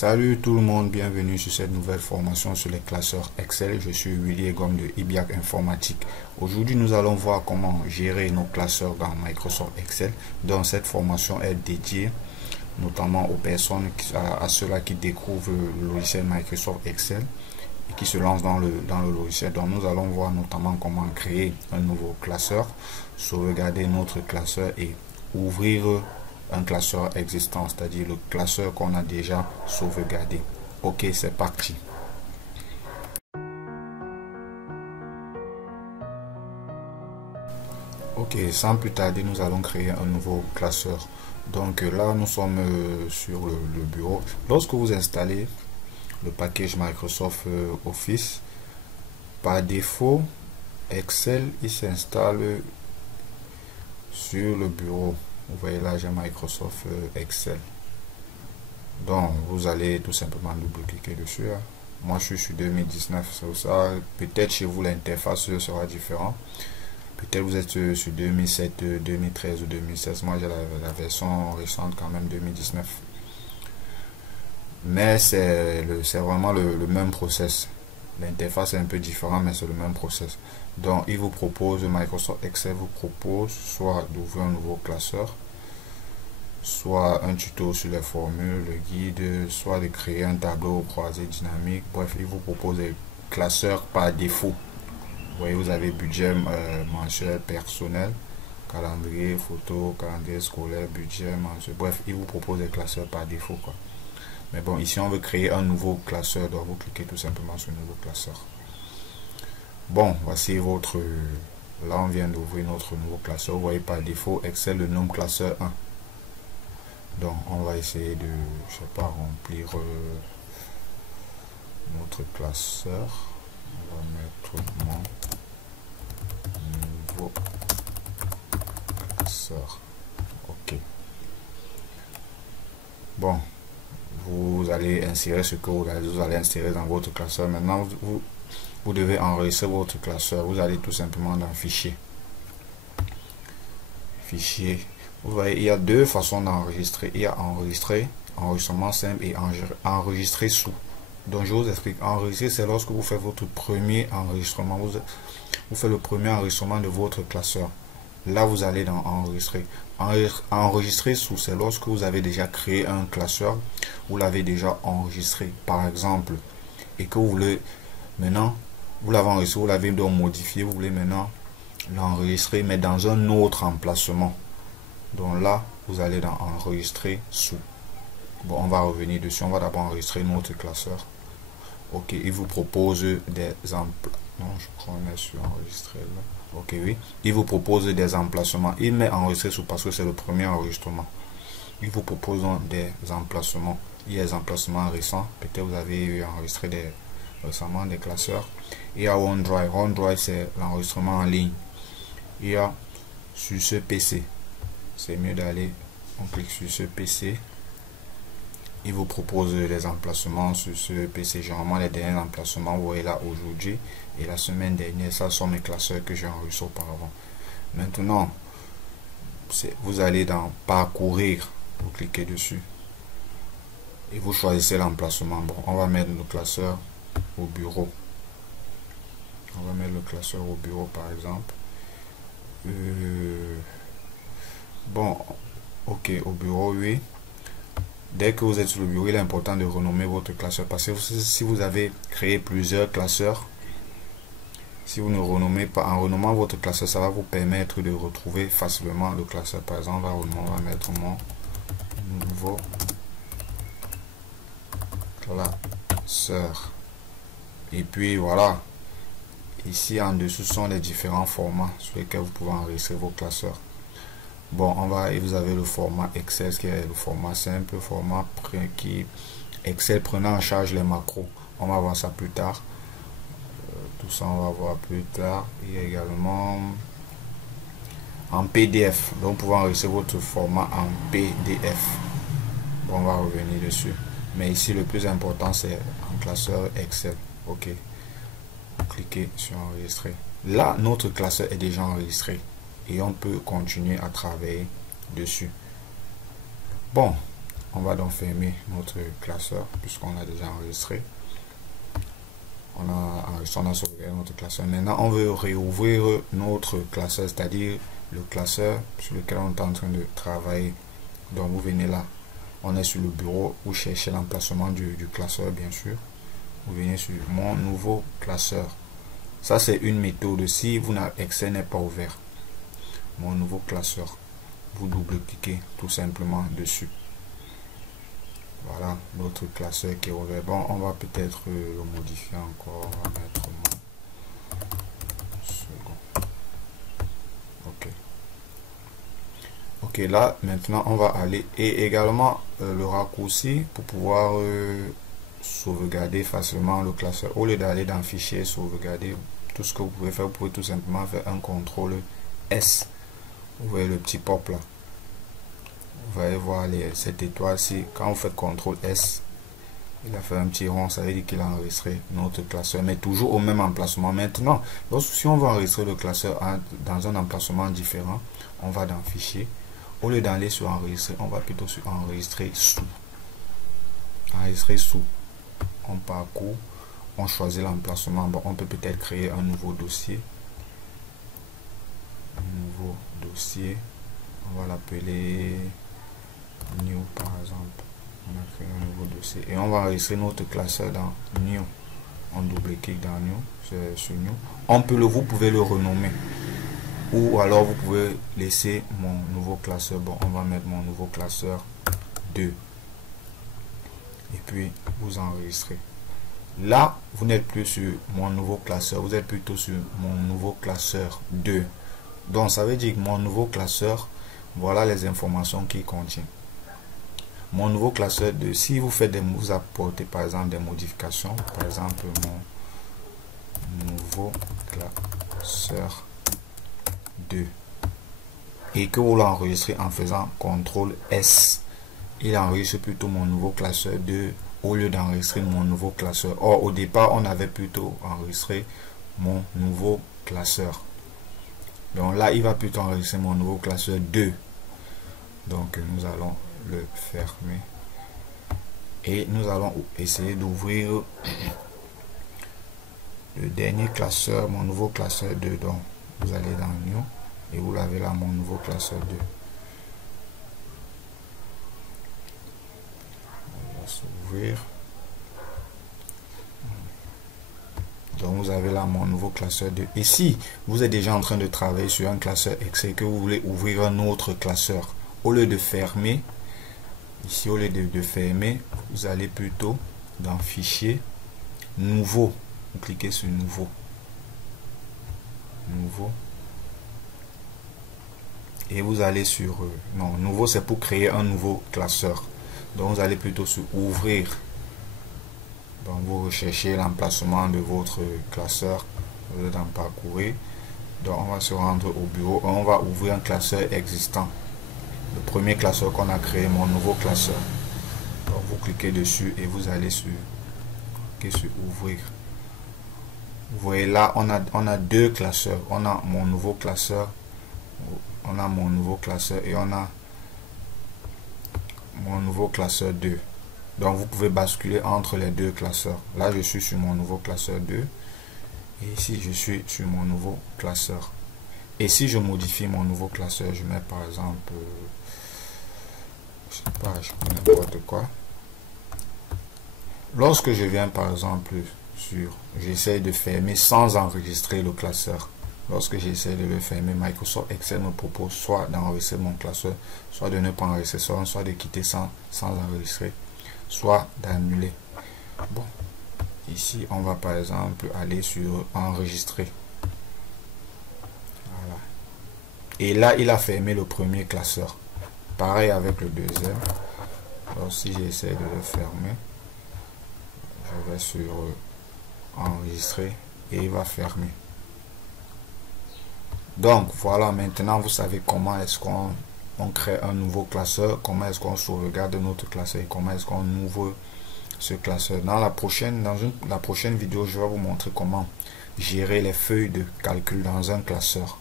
Salut tout le monde, bienvenue sur cette nouvelle formation sur les classeurs Excel. Je suis Willy Egom de Ibiac Informatique. Aujourd'hui, nous allons voir comment gérer nos classeurs dans Microsoft Excel. Donc, cette formation est dédiée notamment aux personnes, à ceux-là qui découvrent le logiciel Microsoft Excel et qui se lancent dans le logiciel. Donc, nous allons voir notamment comment créer un nouveau classeur, sauvegarder notre classeur et ouvrir un classeur existant, c'est-à-dire le classeur qu'on a déjà sauvegardé. Ok, c'est parti. Ok, sans plus tarder, nous allons créer un nouveau classeur. Donc là, nous sommes sur le bureau. Lorsque vous installez le package Microsoft Office, par défaut, Excel, il s'installe sur le bureau. Vous voyez là, j'ai Microsoft Excel. Donc, vous allez tout simplement double-cliquer dessus. Hein. Moi, je suis sur 2019, c'est ça. Peut-être chez vous, l'interface sera différente. Peut-être vous êtes sur 2007, 2013 ou 2016. Moi, j'ai la version récente quand même, 2019. Mais c'est vraiment le même process. L'interface est un peu différente, mais c'est le même process. Donc, il vous propose, Microsoft Excel vous propose soit d'ouvrir un nouveau classeur, soit un tuto sur les formules, le guide, soit de créer un tableau croisé dynamique. Bref, il vous propose des classeurs par défaut. Vous voyez, vous avez budget mensuel, personnel, calendrier, photo, calendrier scolaire, budget mensuel. Bref, il vous propose des classeurs par défaut, quoi. Mais bon, ici on veut créer un nouveau classeur, donc vous cliquez tout simplement sur nouveau classeur. Bon, voici votre... Là, on vient d'ouvrir notre nouveau classeur. Vous voyez, par défaut, Excel le nomme classeur 1. Donc, on va essayer de, je sais pas, remplir notre classeur. On va mettre mon nouveau classeur. Ok. Bon. Vous allez insérer ce que vous allez insérer dans votre classeur. Maintenant, vous devez enregistrer votre classeur. Vous allez tout simplement dans Fichier. Fichier. Vous voyez, il y a deux façons d'enregistrer. Il y a enregistrer, enregistrement simple et enregistrer sous. Donc, je vous explique. Enregistrer, c'est lorsque vous faites votre premier enregistrement. Vous faites le premier enregistrement de votre classeur. Là, vous allez dans enregistrer. Enregistrer sous, c'est lorsque vous avez déjà créé un classeur, vous l'avez déjà enregistré, par exemple, et que vous voulez maintenant, vous l'avez enregistré, vous l'avez donc modifié, vous voulez maintenant l'enregistrer, mais dans un autre emplacement. Donc là, vous allez dans enregistrer sous. Bon, on va revenir dessus. On va d'abord enregistrer notre classeur. Ok, il vous propose des emplacements. Non, je crois qu'on est sur enregistrer là. Ok, oui. Il vous propose des emplacements. Il met enregistrer sous parce que c'est le premier enregistrement. Il vous propose des emplacements. Il y a des emplacements récents. Peut-être vous avez enregistré récemment des classeurs. Il y a OneDrive. OneDrive, c'est l'enregistrement en ligne. Il y a sur ce PC. C'est mieux d'aller. On clique sur ce PC. Il vous propose les emplacements sur ce PC. Généralement, les derniers emplacements, vous voyez là aujourd'hui et la semaine dernière, ça sont mes classeurs que j'ai enregistrés auparavant. Maintenant, vous allez dans parcourir, vous cliquez dessus et vous choisissez l'emplacement. Bon, on va mettre le classeur au bureau. On va mettre le classeur au bureau par exemple. Bon, ok, au bureau, oui. Dès que vous êtes sur le bureau, il est important de renommer votre classeur parce que si vous avez créé plusieurs classeurs, si vous ne renommez pas, en renommant votre classeur, ça va vous permettre de retrouver facilement le classeur. Par exemple, on va mettre mon nouveau classeur. Et puis voilà, ici en dessous sont les différents formats sur lesquels vous pouvez enregistrer vos classeurs. Bon, et vous avez le format Excel qui est le format simple, le format qui Excel prenant en charge les macros. On va voir ça plus tard. Tout ça, on va voir plus tard. Il y a également en PDF. Donc, vous pouvez enregistrer votre format en PDF. Bon, on va revenir dessus. Mais ici, le plus important, c'est un classeur Excel. OK. Vous cliquez sur enregistrer. Là, notre classeur est déjà enregistré. Et on peut continuer à travailler dessus. Bon, On va donc fermer notre classeur puisqu'on a déjà enregistré. On a sauvegardé notre classeur. Maintenant, on veut réouvrir notre classeur, c'est-à-dire le classeur sur lequel on est en train de travailler. Donc, vous venez là. On est sur le bureau. Vous cherchez l'emplacement du classeur, bien sûr. Vous venez sur mon nouveau classeur. Ça, c'est une méthode. Si vous n'avez Excel n'est pas ouvert, mon nouveau classeur, vous double-cliquez tout simplement dessus. Voilà notre classeur qui est ouvert. Bon, on va peut-être le modifier encore. On va mettre mon second. Ok. Ok, là, maintenant, on va aller. Et également, le raccourci pour pouvoir sauvegarder facilement le classeur. Au lieu d'aller dans Fichier, sauvegarder, tout ce que vous pouvez faire, vous pouvez tout simplement faire un CTRL S. Vous voyez le petit pop là. Vous allez voir cette étoile-ci. Quand vous faites CTRL S, il a fait un petit rond, ça veut dire qu'il a enregistré notre classeur, mais toujours au même emplacement. Maintenant, si on veut enregistrer le classeur dans un emplacement différent, on va dans Fichier. Au lieu d'aller sur Enregistrer, on va plutôt sur Enregistrer sous. Enregistrer sous. On parcourt, on choisit l'emplacement. Bon, on peut peut-être créer un nouveau dossier. Un nouveau dossier. On va l'appeler New par exemple. On a créé un nouveau dossier et on va enregistrer notre classeur dans New. On double-clique dans New, sur New. Vous pouvez le renommer ou alors vous pouvez laisser mon nouveau classeur. Bon, on va mettre mon nouveau classeur 2 et puis vous enregistrez. Là, vous n'êtes plus sur mon nouveau classeur, vous êtes plutôt sur mon nouveau classeur 2. Donc, ça veut dire que mon nouveau classeur, voilà les informations qu'il contient. Mon nouveau classeur 2, si vous faites vous apportez par exemple des modifications, par exemple mon nouveau classeur 2 et que vous l'enregistrez en faisant CTRL S, il enregistre plutôt mon nouveau classeur 2 au lieu d'enregistrer mon nouveau classeur. Or, au départ, on avait plutôt enregistré mon nouveau classeur. Donc là, il va plutôt enregistrer mon nouveau classeur 2. Donc, nous allons le fermer. Et nous allons essayer d'ouvrir le dernier classeur, mon nouveau classeur 2. Donc, vous allez dans New et vous l'avez là, mon nouveau classeur 2. On va s'ouvrir. Donc vous avez là mon nouveau classeur 2. Et si vous êtes déjà en train de travailler sur un classeur Excel que vous voulez ouvrir un autre classeur, au lieu de fermer, ici au lieu de fermer, vous allez plutôt dans Fichier, Nouveau. Vous cliquez sur Nouveau. Nouveau. Et vous allez sur... non, Nouveau c'est pour créer un nouveau classeur. Donc vous allez plutôt sur Ouvrir. Donc vous recherchez l'emplacement de votre classeur, vous êtes en parcourir. Donc on va se rendre au bureau, on va ouvrir un classeur existant. Le premier classeur qu'on a créé, mon nouveau classeur. Donc vous cliquez dessus et vous allez sur Ouvrir. Vous voyez là, on a deux classeurs. On a mon nouveau classeur, et on a mon nouveau classeur 2. Donc vous pouvez basculer entre les deux classeurs. Là je suis sur mon nouveau classeur 2 et ici je suis sur mon nouveau classeur. Et si je modifie mon nouveau classeur, je mets par exemple je sais pas, je mets n'importe quoi. Lorsque je viens par exemple sur, j'essaie de fermer sans enregistrer le classeur. Lorsque j'essaie de le fermer, Microsoft Excel me propose soit d'enregistrer mon classeur, soit de ne pas enregistrer, soit de quitter sans enregistrer, soit d'annuler. Bon, ici on va par exemple aller sur enregistrer. Voilà. Et là il a fermé le premier classeur. Pareil avec le deuxième. Alors si j'essaie de le fermer, je vais sur enregistrer et il va fermer. Donc voilà, maintenant vous savez comment est-ce qu'on crée un nouveau classeur, comment est-ce qu'on sauvegarde notre classeur et comment est-ce qu'on ouvre ce classeur. Dans la prochaine vidéo, je vais vous montrer comment gérer les feuilles de calcul dans un classeur.